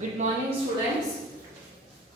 Good morning, students.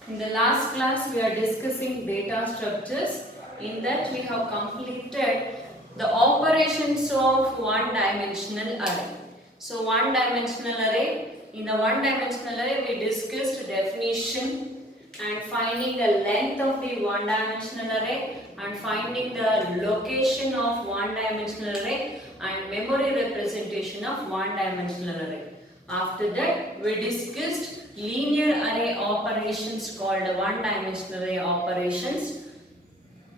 In the last class, we are discussing data structures. In that, we have completed the operations of one-dimensional array. So, one-dimensional array. In the one-dimensional array, we discussed definition and finding the length of the one-dimensional array and finding the location of one-dimensional array and memory representation of one-dimensional array. After that, we discussed linear array operations called one-dimensional array operations.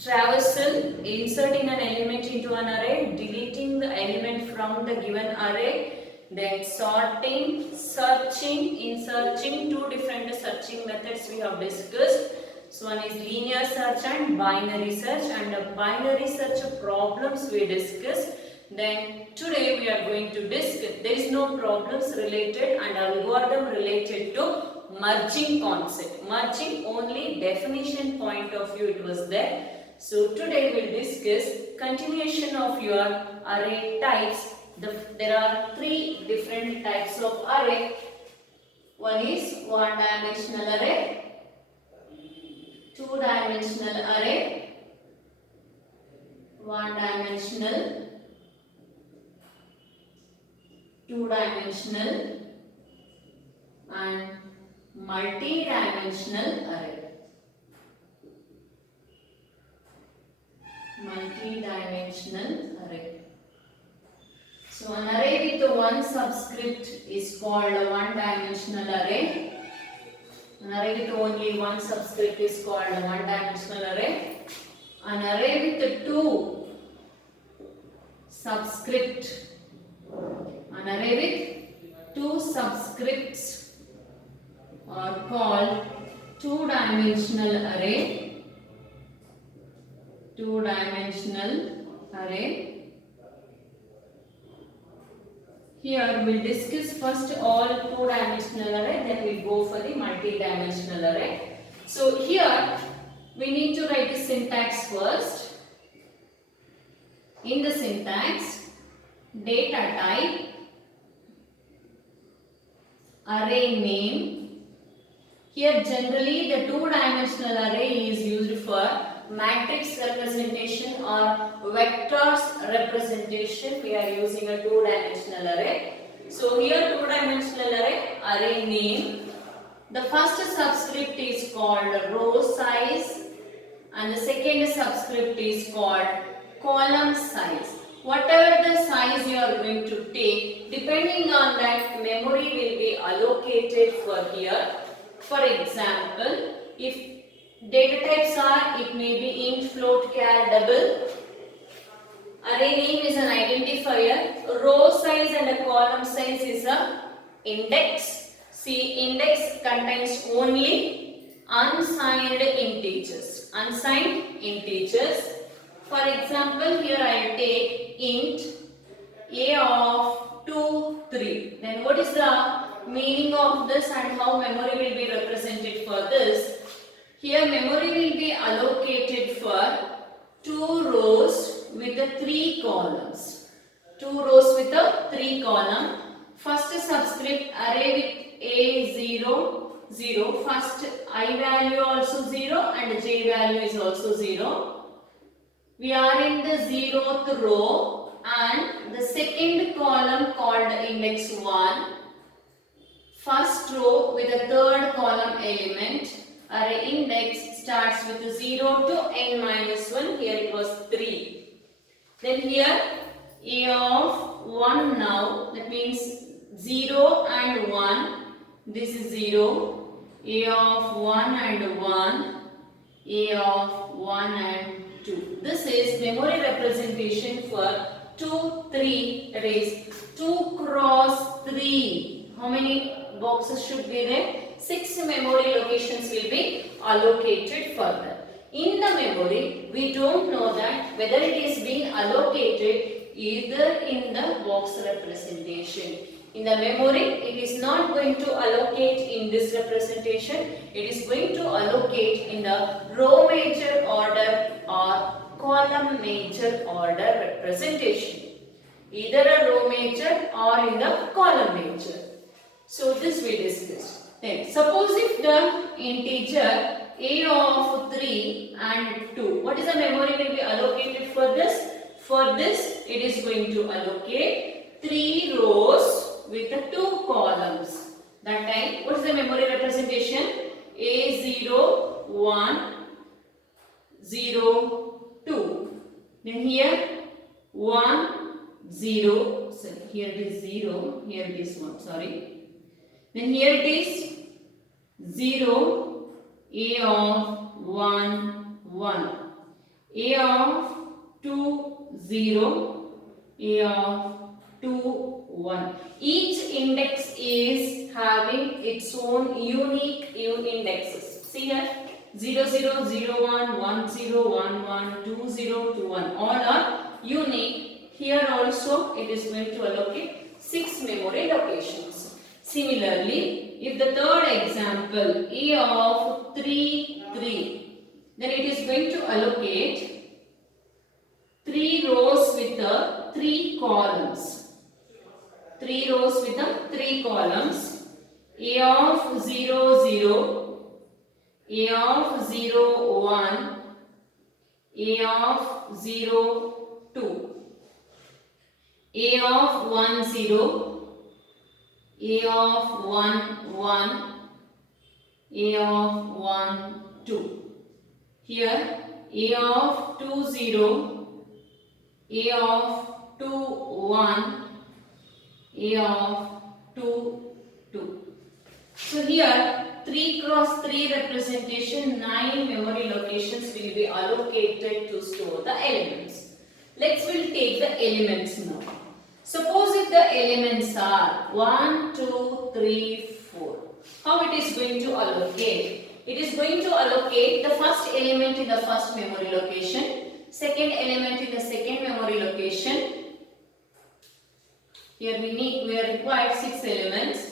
Traversal, inserting an element into an array, deleting the element from the given array, then sorting, searching. In searching, two different searching methods we have discussed. So one is linear search and binary search, and the binary search problems we discussed. Then today we are going to discuss, there is no problems related and algorithm related to merging concept. Merging only definition point of view it was there. So today we will discuss continuation of your array types. There are three different types of array. One is one-dimensional array, two-dimensional array, one-dimensional, two-dimensional and multi-dimensional array. Multi-dimensional array. So an array with one subscript is called a one-dimensional array. An array with only one subscript is called a one-dimensional array. An array with two subscript. An array with two subscripts are called two-dimensional array. Two-dimensional array. Here we will discuss first all two-dimensional array, then we will go for the multi-dimensional array. So here we need to write the syntax first. In the syntax, data type, array name. Here generally the two-dimensional array is used for matrix representation or vectors representation. We are using a two-dimensional array. So here two-dimensional array name. The first subscript is called row size and the second subscript is called column size. Whatever the size you are going to take, depending on that, memory will be allocated for here. For example, if data types are, it may be int, float, char, double. Array name is an identifier. Row size and a column size is a index. See, index contains only unsigned integers. Unsigned integers. For example, here I will take int a of 2, 3. Then what is the meaning of this and how memory will be represented for this? Here memory will be allocated for 2 rows with the 3 columns. 2 rows with the 3 column. First subscript array with A0, 0. First I value also 0 and j value is also 0. We are in the 0th row and the second column called index 1. First row with the third column element. Array index starts with 0 to n minus 1. Here it was 3. Then here a of 1 now. That means 0 and 1. This is 0. A of 1 and 1. A of 1 and 2. This is memory representation for 2, 3. That is 2 cross 3. How many boxes should be there? 6 memory locations will be allocated further. In the memory, we don't know that whether it is being allocated either in the box representation. In the memory, it is not going to allocate in this representation. It is going to allocate in the row major order or column major order representation. Either a row major or in the column major. So this we discussed. Then suppose if the integer a of 3 and 2, what is the memory will be allocated for this? For this, it is going to allocate 3 rows with the 2 columns. That time, what is the memory representation? A0, 1, 0, 2. Then here 1, 0. So here it is 0. Here it is 1. Sorry. Then here it is 0. A of 1, 1. A of 2, 0. A of 2, 1. Each index is having its own unique indexes. See here. 0, 0, 0, 1, 1, 0, 1, 1, 2, 0, 2, 1. All are unique. Here also it is going to allocate 6 memory locations. Similarly, if the third example A of 3, 3, then it is going to allocate 3 rows with the 3 columns. 3 rows with the 3 columns. A of 0, 0. A of 0, 1, A of 0, 2, A of 1, 0, A of 1, 1, A of 1, 2. Here A of 2, 0, A of 2, 1, A of 2, 2. So here 3 cross 3 representation, 9 memory locations will be allocated to store the elements. Let's take the elements now. Suppose if the elements are 1, 2, 3, 4. How it is going to allocate? It is going to allocate the first element in the first memory location, second element in the second memory location. Here we are required 6 elements.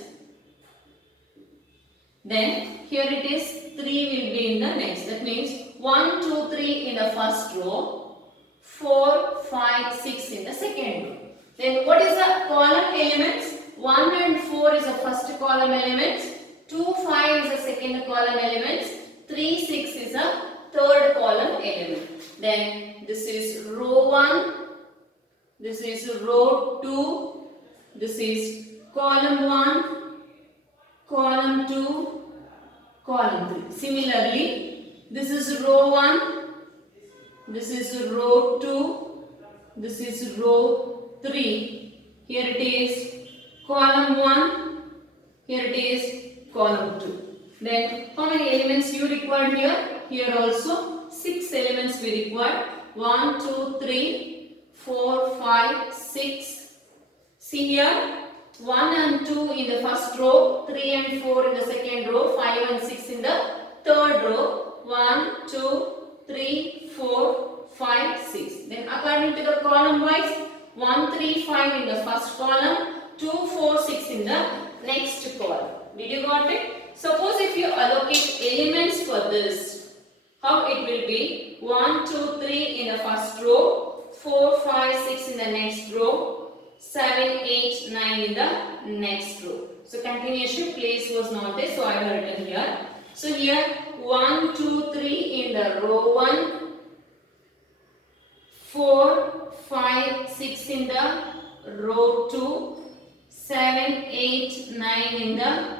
Then here it is 3 will be in the next. That means 1, 2, 3 in the first row, 4, 5, 6 in the second row. Then what is the column elements? 1 and 4 is the first column elements, 2, 5 is the second column elements, 3, 6 is the third column element. Then this is row 1, this is row 2, this is column 1, column 2, column 3. Similarly, this is row 1, this is row 2, this is row 3. Here it is column 1, here it is column 2. Then how many elements you require here? Here also 6 elements we require. 1, 2, 3, 4, 5, 6. See here. 1 and 2 in the first row, 3 and 4 in the second row, 5 and 6 in the third row. 1, 2, 3, 4, 5, 6. Then according to the column wise, 1, 3, 5 in the first column, 2, 4, 6 in the next column. Did you got it? Suppose if you allocate elements for this, how it will be? 1, 2, 3 in the first row, 4, 5, 6 in the next row, 7, 8, 9 in the next row. So continuation place was not there, so I have written here. So here 1, 2, 3 in the row 1, 4, 5, 6 in the row 2, 7, 8, 9 in the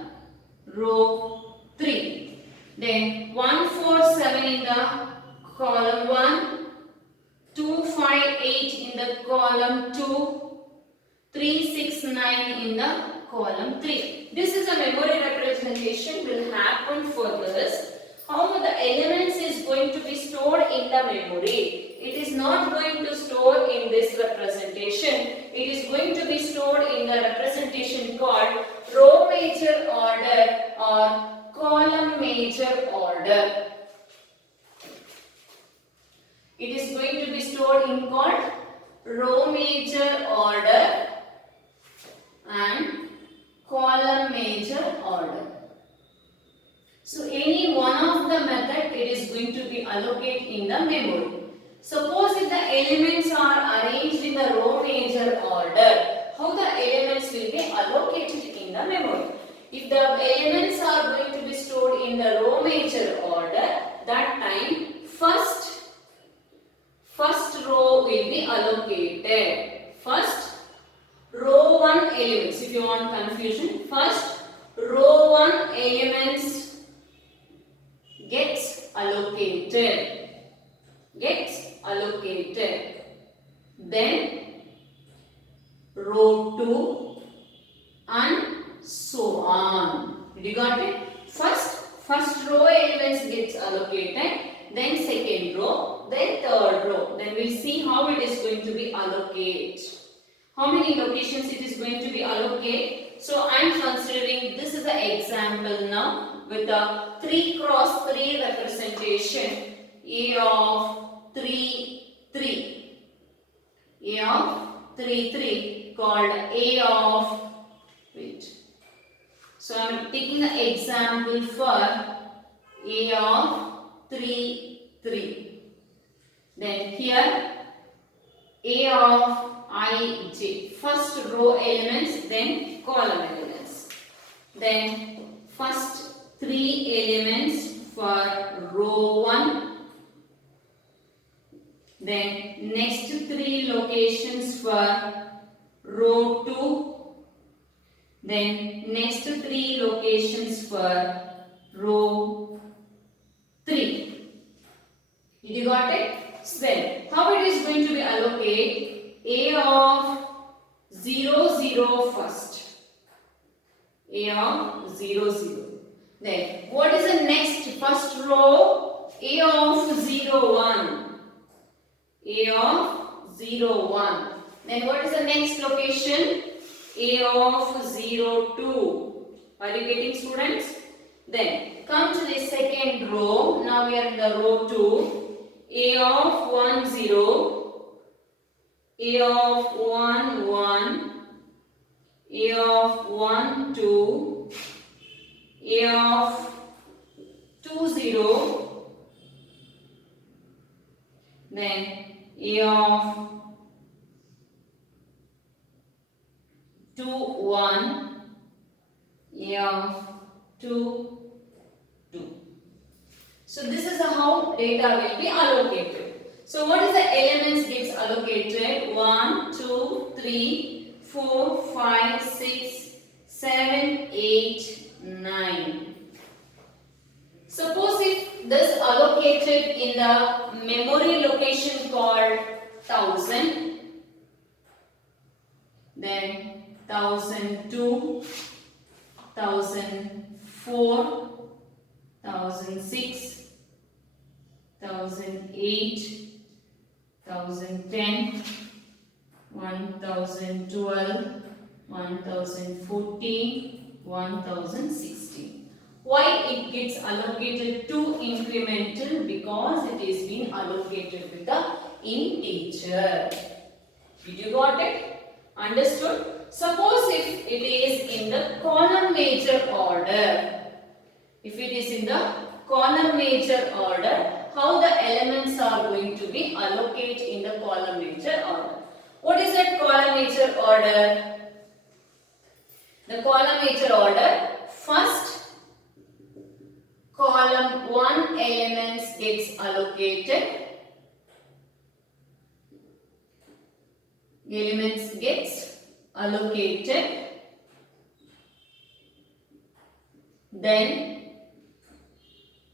row 3. Then 1, 4, 7 in the column 1, 2, 5, 8 in the column 2, 3, 6, 9 in the column 3. This is a memory representation will happen for this. How the elements is going to be stored in the memory. It is not going to store in this representation. It is going to be stored in the representation called row major order or column major order. It is going to be stored in called row major order and column major order. So any one of the method it is going to be allocated in the memory. Suppose if the elements are arranged in the row major order, how the elements will be allocated in the memory? If the elements are going to be stored in the row major order, that time first row will be allocated. First row 1 elements, if you want confusion, first row 1 elements gets allocated. Then row 2 and so on. Did you got it? First row elements gets allocated, then second row, then third row. Then we'll see how it is going to be allocated. How many locations it is going to be allocated? So I am considering this is the example now with a 3 cross 3 representation. A of 3 3. A of 3 3 called A of, wait. So I am taking the example for A of 3 3. Then here A of ij, first row elements, then column elements. Then first 3 elements for row 1. Then next 3 locations for row 2. Then next 3 locations for row 3. Did you got it? Then how it is going to be allocated? A of 0 0 first. A of 0 0. Then what is the next first row? A of 0 1. A of 0 1. Then what is the next location? A of 0 2. Are you getting, students? Then come to the second row. Now we are in the row 2. A of 1 0. A of 1 1. A of 1 2. A of 2 0. Then A of 2 1. A of 2 2. So this is how data will be allocated. So what is the elements gets allocated? 1 2 3 4 5 6 7 8 9. Suppose if this allocated in the memory location called 1000, then 1002, 1004, 1006, 1008, 1010, 1012, 1014, 1016. Why it gets allocated to incremental? Because it is being allocated with the integer. Did you got it? Understood? Suppose if it is in the column major order. If it is in the column major order, how the elements are going to be allocated in the column major order? What is that column major order? The column major order, first column 1 elements gets allocated. Elements gets allocated. Then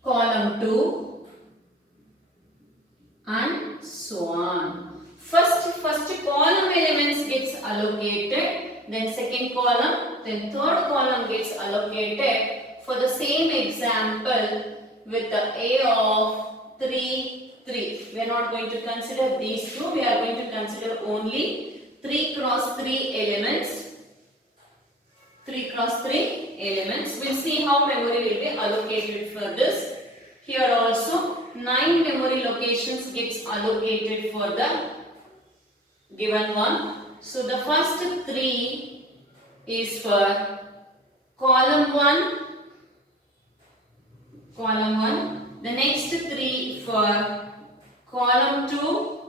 column 2 and so on. First column elements gets allocated, then second column, then third column gets allocated. For the same example with the A of 3 3. We are not going to consider these two. We are going to consider only 3 cross 3 elements. 3 cross 3 elements. We'll see how memory will be allocated for this. Here also 9 memory locations gets allocated for the given one. So the first 3 is for column 1. The next 3 for column 2.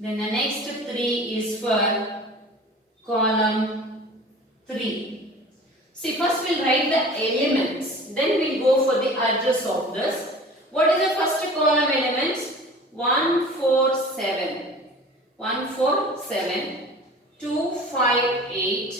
Then the next 3 is for column 3. 3. See, first we'll write the elements, then we'll go for the address of this. What is the first column elements? 1, 4, 7. 1, 4, 7. 2, 5, 8.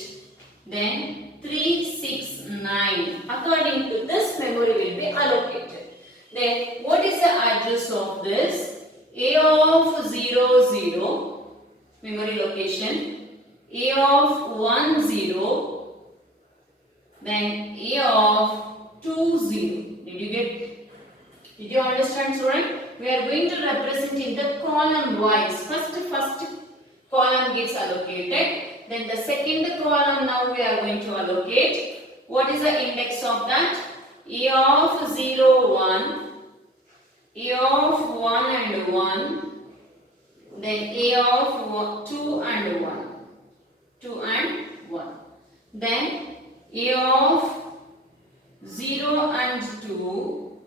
Then 3, 6, 9. According to this, memory will be allocated. Then what is the address of this? A of 0, 0. Memory location. A of 1, 0. Then A of 2, 0. Did you understand, student? We are going to represent in the column wise. First column gets allocated. Then the second column now we are going to allocate. What is the index of that? A of 0, 1. A of 1 and 1. Then A of 2 and 1. 2 and 1. Then A of 0 and 2,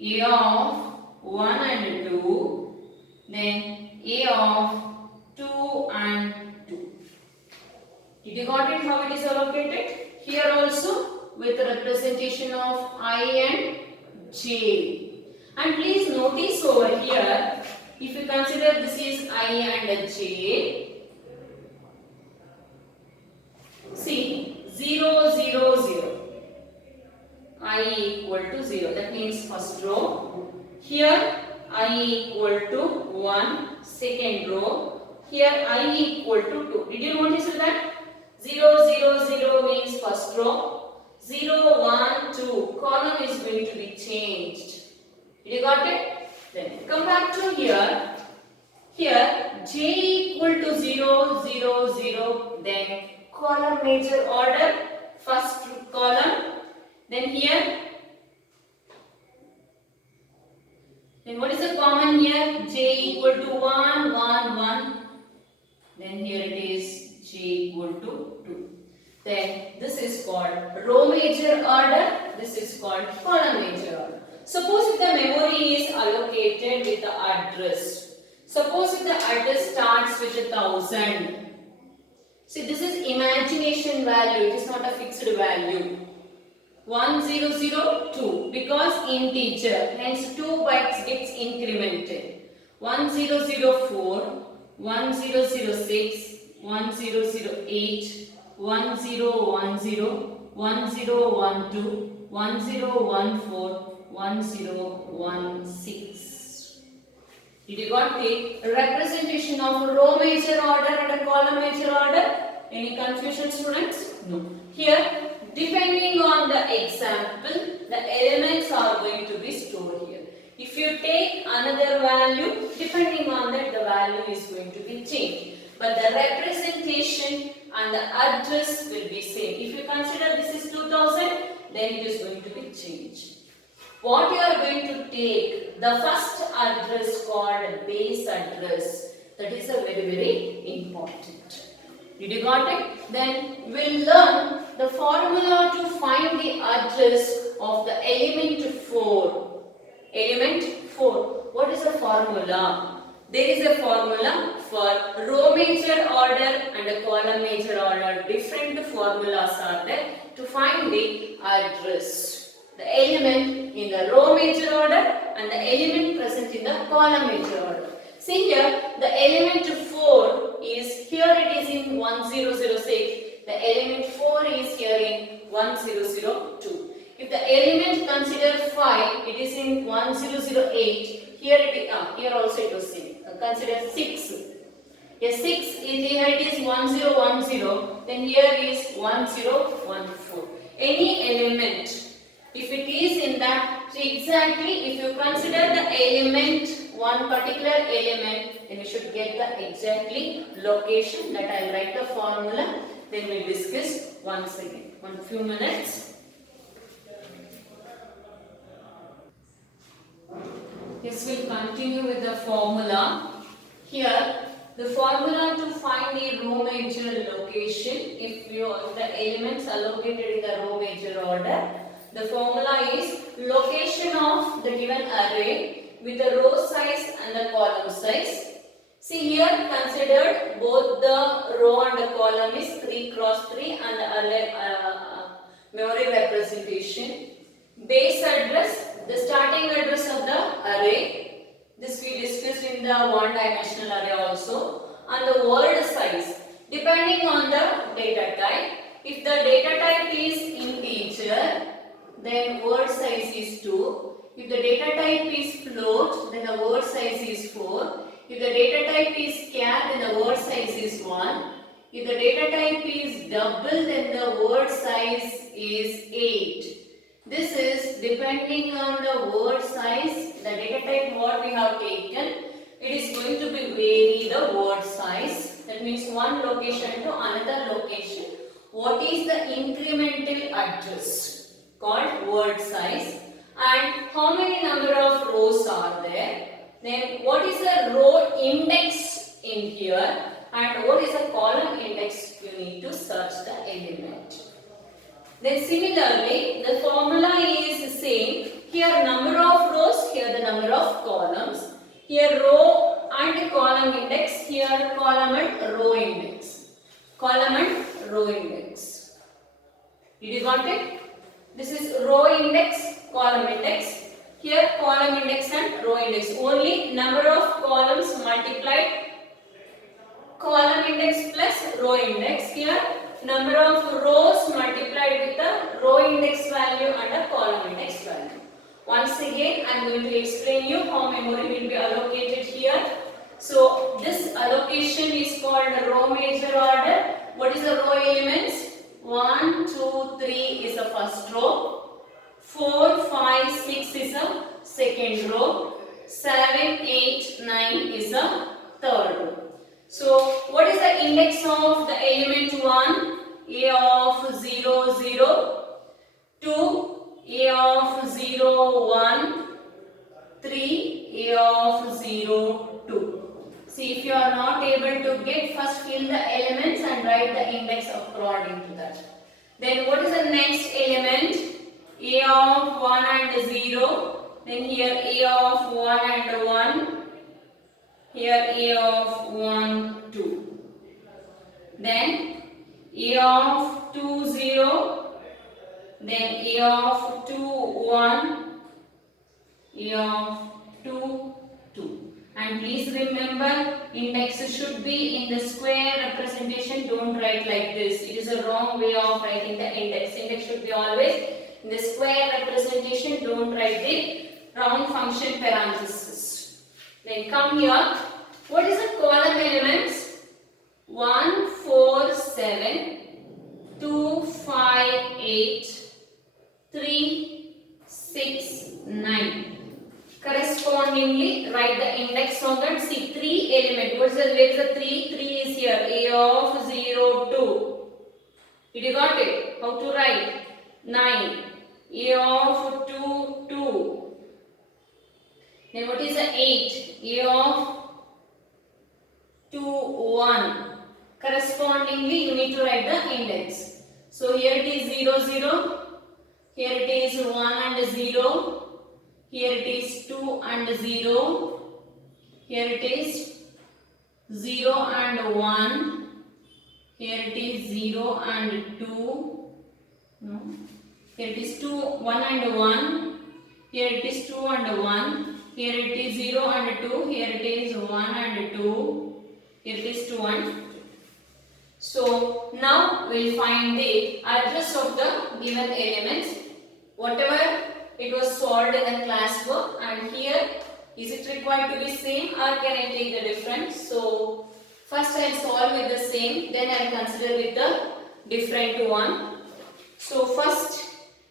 A of 1 and 2, then A of 2 and 2. Did you got it how it is allocated? Here also with representation of I and J. And please notice over here, if you consider this is I and J, see 0, 0, 0. I equal to 0. That means first row. Here I equal to 1. Second row. Here I equal to 2. Did you notice that? 0, 0, 0 means first row. 0, 1, 2. Column is going to be changed. Did you got it? Then come back to here. Here J equal to 0, 0, 0. Then column major order, first column, then here, then what is the common here? J equal to 1, 1, 1, then here it is J equal to 2. Then this is called row major order, this is called column major order. Suppose if the memory is allocated with the address, suppose if the address starts with 1000. See, this is imagination value, it is not a fixed value. 1002 because integer, hence 2 bytes gets incremented. 1004, 1006, 1008, 1010, 1012, 1014, 1016. Did you got the representation of row major order and a column major order? Any confusion, students? No. Here, depending on the example, the elements are going to be stored here. If you take another value, depending on that, the value is going to be changed. But the representation and the address will be same. If you consider this is 2000, then it is going to be changed. What you are going to take, the first address called base address, that is a very important. Did you got it? Then we'll learn the formula to find the address of the element 4. Element 4. What is the formula? There is a formula for row major order and a column major order. Different formulas are there to find the address. The element in the row major order and the element present in the column major order. See here, the element 4 is here, it is in 1006. The element 4 is here in 1002. If the element consider 5, it is in 1008. Here it is, here also it was same. Consider 6. Yes, 6 here it is 1010. Then here is 1014. Any element. If it is in that, so exactly if you consider the element, one particular element, then we should get the exactly location. That I will write the formula, then we will discuss once again. One few minutes. Yes, we will continue with the formula. Here, the formula to find the row major location, if the elements allocated in the row major order, the formula is location of the given array with the row size and the column size. See here, considered both the row and the column is 3 cross 3 and the memory representation. Base address, the starting address of the array. This we discussed in the one-dimensional array also. And the word size, depending on the data type. If the data type is integer, then word size is 2. If the data type is float, then the word size is 4. If the data type is char, then the word size is 1. If the data type is double, then the word size is 8. This is depending on the word size, the data type what we have taken, it is going to be vary the word size. That means one location to another location. What is the incremental address called word size, and how many number of rows are there? Then what is the row index in here, and what is the column index? You need to search the element. Then similarly, the formula is the same. Here number of rows, here the number of columns. Here row and column index, here column and row index. Column and row index. Did you got it? This is row index, column index. Here column index and row index. Only number of columns multiplied column index plus row index. Here number of rows multiplied with the row index value and the column index value. Once again, I am going to explain you how memory will be allocated here. So this allocation is called row major order. What is the row elements? 1, 2, 3 is the first row. 4, 5, 6 is the second row. 7, 8, 9 is the third row. So what is the index of the element 1? A of 0, 0. 2. A of 0, 1. 3. A of 0, 2. See, if you are not able to get, first fill the elements and write the index according to that. Then what is the next element? A of 1 and 0. Then here A of 1 and 1. Here A of 1, 2. Then A of 2, 0. Then A of 2, 1. A of 2, 2. And please remember, index should be in the square representation. Don't write like this. It is a wrong way of writing the index. Index should be always in the square representation. Don't write the round function parenthesis. Then come here. What is the column elements? 1, 4, 7, 2, 5, 8, 3, 6, 9. Correspondingly, write the index on that. See, 3 element. What is the, where is the 3? 3 is here. A of 0, 2. Did you got it? How to write? 9. A of 2, 2. Then what is the 8? A of 2, 1. Correspondingly, you need to write the index. So here it is 0, 0. Here it is 1 and 0. Here it is 2 and 0. Here it is 0 and 1. Here it is 0 and 2. No. Here it is 1 and 1. Here it is 2 and 1. Here it is 0 and 2. Here it is 1 and 2. Here it is 2 and 2. So now we will find the address of the given elements. Whatever it was solved in the class work, and here is it required to be same or can I take the difference? So first I will solve with the same, then I will consider with the different one. So first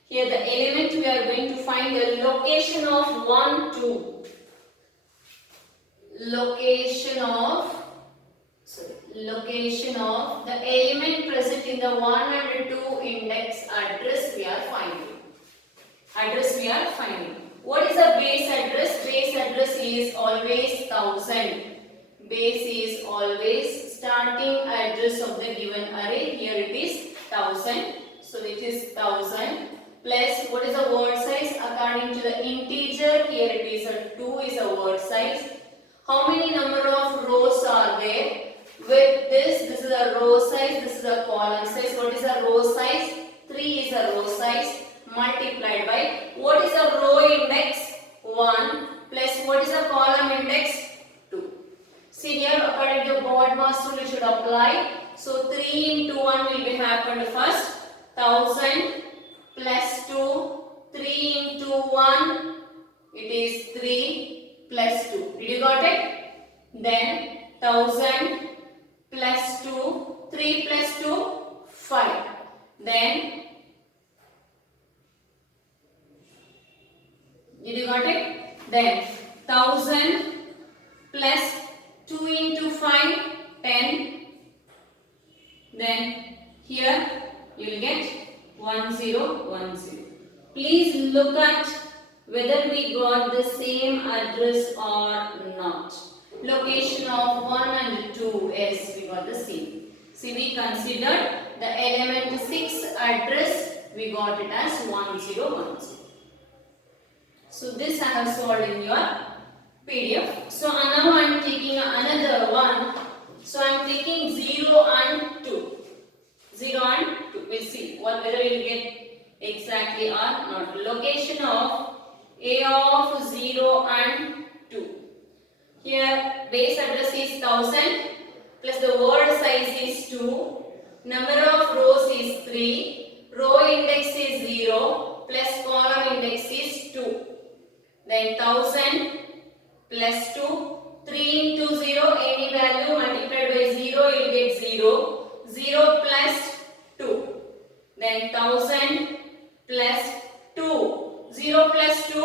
here the element we are going to find the location of 1, 2. Location of the element present in the 1 and 2 index address we are finding. What is the base address? Base address is always 1000. Base is always starting address of the given array. Here it is 1000. So it is 1000 plus what is the word size? According to the integer, here it is a 2 is a word size. How many number of rows are there? With this is a row size, this is a column size. What is a row size? 3 is a row size multiplied by what is a row index? 1 plus what is a column index? 2. See here, according to BODMAS rule, we should apply. So 3 into 1 will be happened first. 1000 plus 2. 3 into 1, it is 3 plus 2. Did you got it? Then 1000 plus 2. 3 plus 2, 5. Then, did you got it? Then 1000 plus 2 into 5, 10. Then here you will get 1010. Please look at whether we got the same address or not. Location of 1 and 2, yes, we got the same. See, we considered the element 6 address, we got it as 1010. So this I have solved in your PDF. So now I am taking another one. So I am taking 0 and 2. 0 and 2. We'll see whether we will get exactly or not. Location of A of 0 and 2. Here base address is 1000 plus the word size is 2. Number of rows is 3. Row index is 0 plus column index is 2. Then 1000 plus 2. 3 into 0, any value multiplied by 0, you will get 0. 0 plus 2. Then 1000 plus 2. 0 plus 2,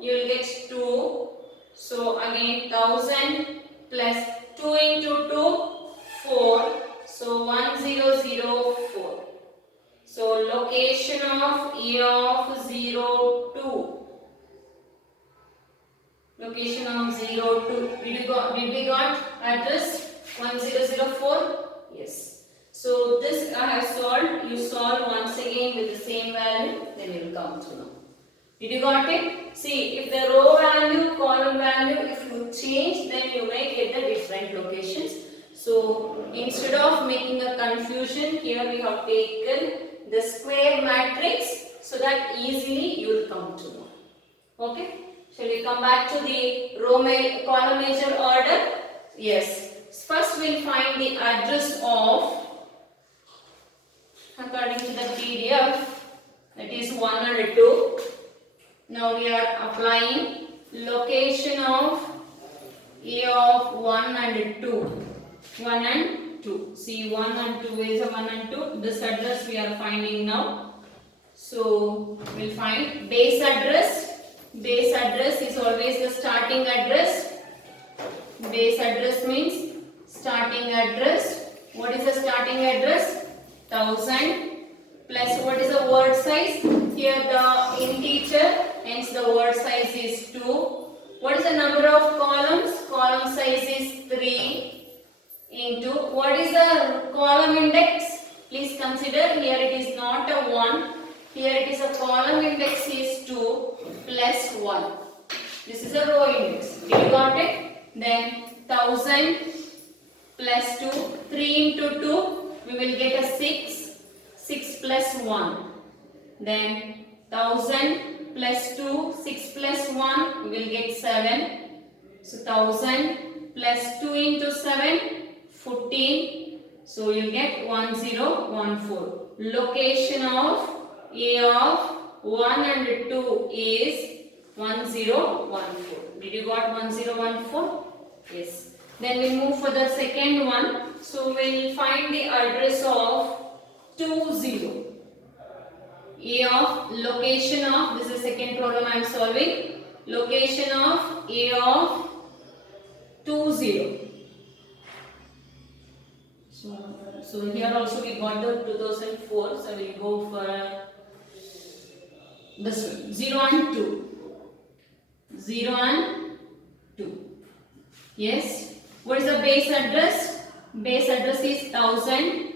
you will get 2. So again 1000 plus 2 into 2, 4. So 1004. So location of A of 0, 2. Location of 0, 2. Did we got address 1004? Yes. So this I have solved. You solve once again with the same value, then you will come to know. Did you got it? See, if the row value, column value, if you change, then you may get the different locations. So instead of making a confusion, here we have taken the square matrix so that easily you will come to know. Okay? Shall we come back to the column major order? Yes. First we will find the address of, according to the PDF, that is 1 and 2. Now we are applying location of A of 1 and 2. 1 and 2. See, 1 and 2 is a 1 and 2. This address we are finding now. So we will find base address. Base address is always the starting address. Base address means starting address. What is the starting address? 1000 plus what is the word size? Here the integer, hence the word size is 2. What is the number of columns? Column size is 3 into what is the column index? Please consider here it is not a 1. Here it is a column index is 2 plus 1. This is a row index. Did you got it? Then 1000 plus 2. 3 into 2. We will get a 6. 6 plus 1. Then 1000 plus 2. 6 plus 1. We will get 7. So 1000 plus 2 into 7. 14. So you will get 1014. Location of A of 1 and 2 is 1014. Did you got 1014? Yes. Then we move for the second one. So we will find the address of 20. A of location of, this is the second problem I am solving. Location of A of 20. So here also we got the 2004. So we will go for this one. 0 and 2. 0 and 2. Yes. What is the base address? Base address is 1000.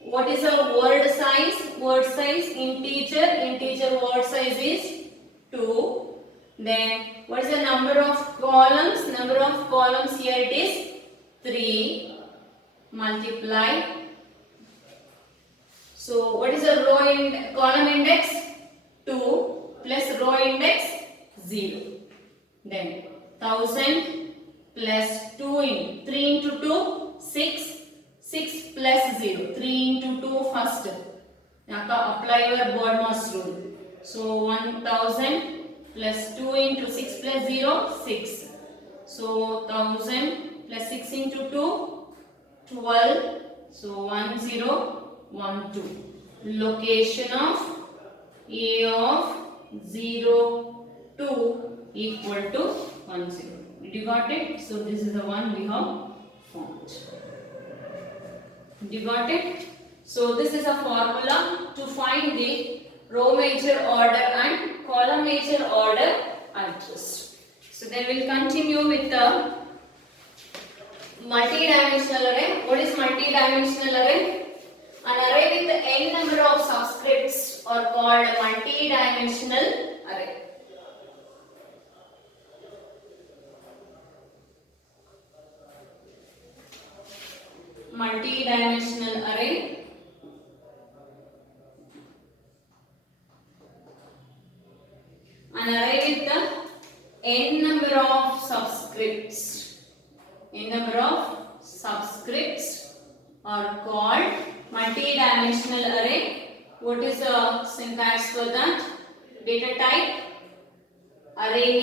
What is the word size? Word size integer. Integer word size is 2. Then what is the number of columns? Number of columns here it is 3 multiply. So what is the row in column index? 2 plus row index 0. Then 1000 plus 2 in 3 into 2 6. 6 plus 0. 3 into 2 first. Now apply your BODMAS rule. So 1000 plus 2 into 6 plus 0 6. So 1000 plus 6 into 2 12. So 1012. Location of A of 0 2 equal to 10. Did you got it? So this is the one we have formed. Did you got it? So this is a formula to find the row major order and column major order address. So then we'll continue with the multi-dimensional array. What is multi-dimensional array? An array with n number of subscripts are called multi-dimensional array. Multi-dimensional array. An array with the n number of subscripts. N number of subscripts are called multi-dimensional array. What is the syntax for that? Data type, array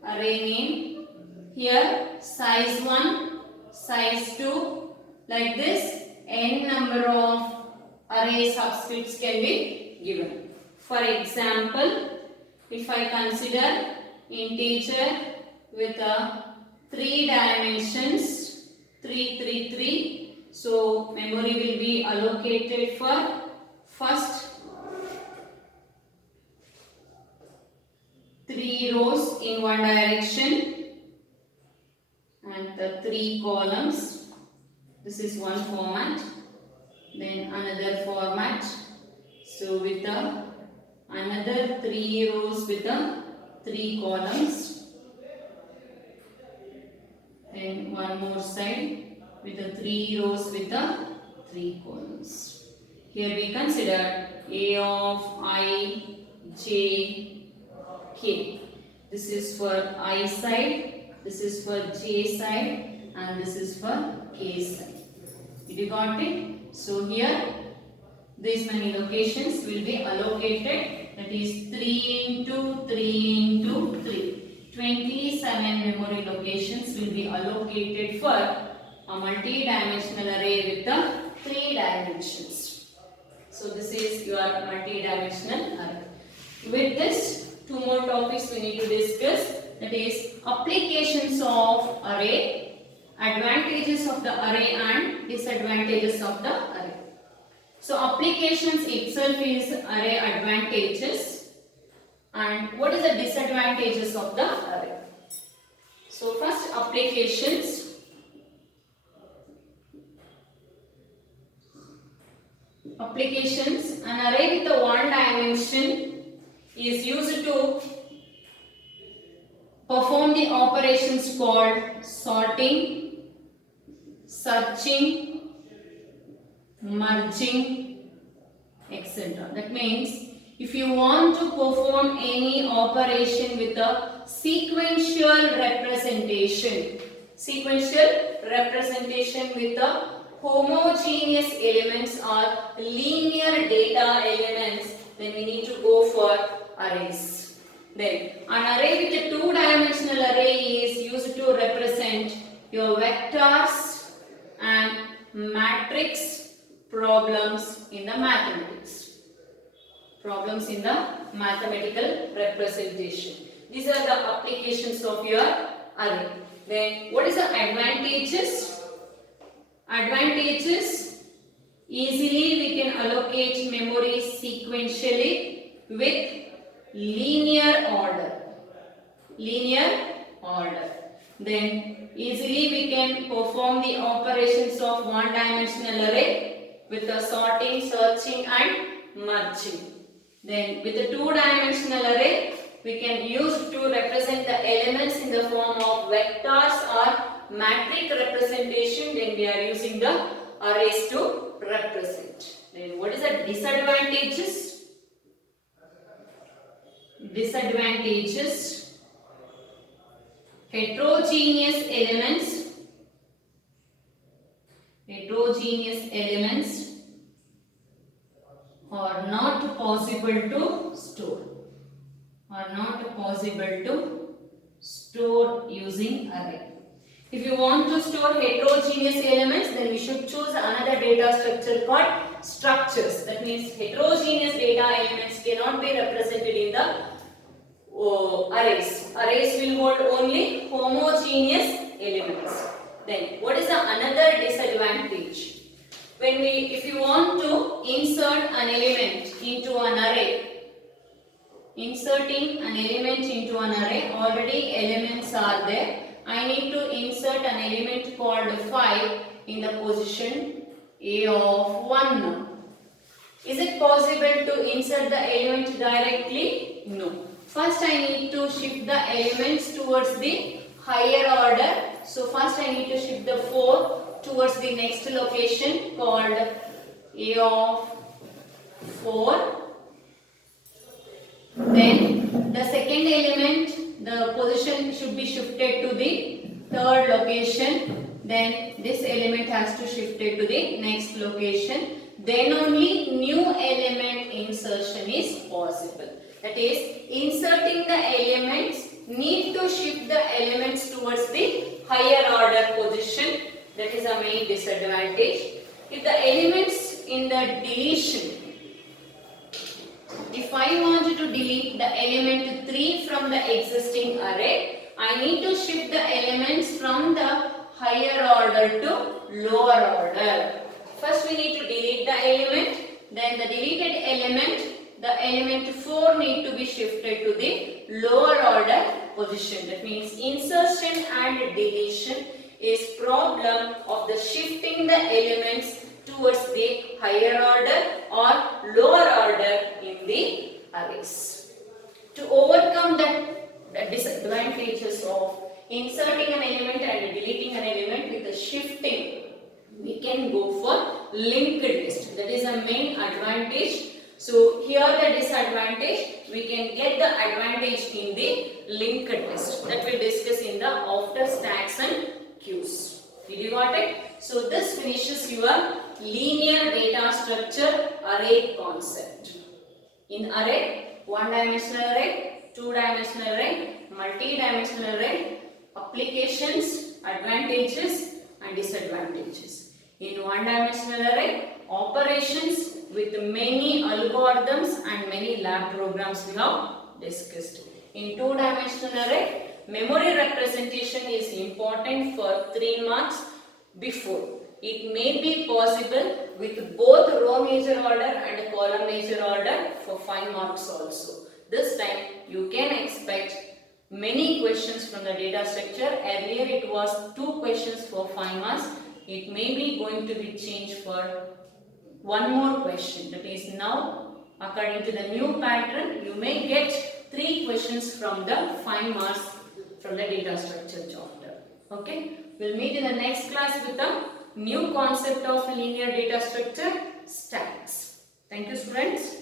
name. Here size 1, size 2, like this n number of array subscripts can be given. For example, if I consider integer with a 3 dimensions, 3, 3, 3, so memory will be allocated for first 3 rows in one direction and the 3 columns. This is one format. Then another format. So with another 3 rows with the 3 columns. Then one more side with the 3 rows with the 3 columns. Here we consider A of I, J, K. This is for I side, this is for J side, and this is for K side. Did you got it? So here these many locations will be allocated, that is 3 into 3 into 3. 27 memory locations will be allocated for a multi-dimensional array with the 3 dimensions. So this is your multi-dimensional array. With this, 2 more topics we need to discuss, that is applications of array, advantages of the array and disadvantages of the array. So applications itself is array advantages. And what is the disadvantages of the array? So first, applications. Applications, an array with a 1 dimension is used to perform the operations called sorting, searching, merging, etc. That means if you want to perform any operation with a sequential representation with a homogeneous elements or linear data elements, then we need to go for arrays. Then an array with a 2-dimensional array is used to represent your vectors and matrix problems in the mathematics. Problems in the mathematical representation. These are the applications of your array. Then what is the advantages? Advantages, easily we can allocate memory sequentially with linear order. Then easily we can perform the operations of 1-dimensional array with the sorting, searching and merging. Then with a two-dimensional array, we can use to represent the elements in the form of vectors or matrix representation. Then we are using the arrays to represent. Then what is the disadvantages? Disadvantages. Heterogeneous elements are not possible to store using array. If you want to store heterogeneous elements, then we should choose another data structure called structures. That means heterogeneous data elements cannot be represented in the arrays. Arrays will hold only homogeneous elements. Then what is the another disadvantage? If you want to insert an element into an array, inserting an element into an array, already elements are there. I need to insert an element called 5 in the position A of 1. Is it possible to insert the element directly? No. First I need to shift the elements towards the higher order. So first I need to shift the 4 towards the next location called A of 4. Then the second element, the position should be shifted to the third location. Then this element has to shift it to the next location. Then only new element insertion is possible. That is, inserting the elements need to shift the elements towards the higher order position. That is a main disadvantage. If the elements in the deletion, if I want to delete the element 3 from the existing array, I need to shift the elements from the higher order to lower order. First we need to delete the element, then the deleted element, the element 4 need to be shifted to the lower order position. That means insertion and deletion is problem of the shifting the elements towards the higher order or lower order in the arrays. To overcome the disadvantages of inserting an element and deleting an element with the shifting, we can go for linked list. That is a main advantage. So here the disadvantage, we can get the advantage in the linked list. That we'll discuss in the after stacks and queues. Did you got it? So this finishes your linear data structure array concept. In array, one-dimensional array, two-dimensional array, multi-dimensional array, applications, advantages and disadvantages. In one-dimensional array, operations with many algorithms and many lab programs we have discussed. In two-dimensional array, memory representation is important for 3 marks before. It may be possible with both row major order and column major order for 5 marks also. This time you can expect many questions from the data structure. Earlier it was 2 questions for 5 marks. It may be going to be changed for 1 more question. That is, now according to the new pattern you may get 3 questions from the 5 marks from the data structure chapter. Okay, we'll meet in the next class with a new concept of linear data structure, stacks. Thank you, students.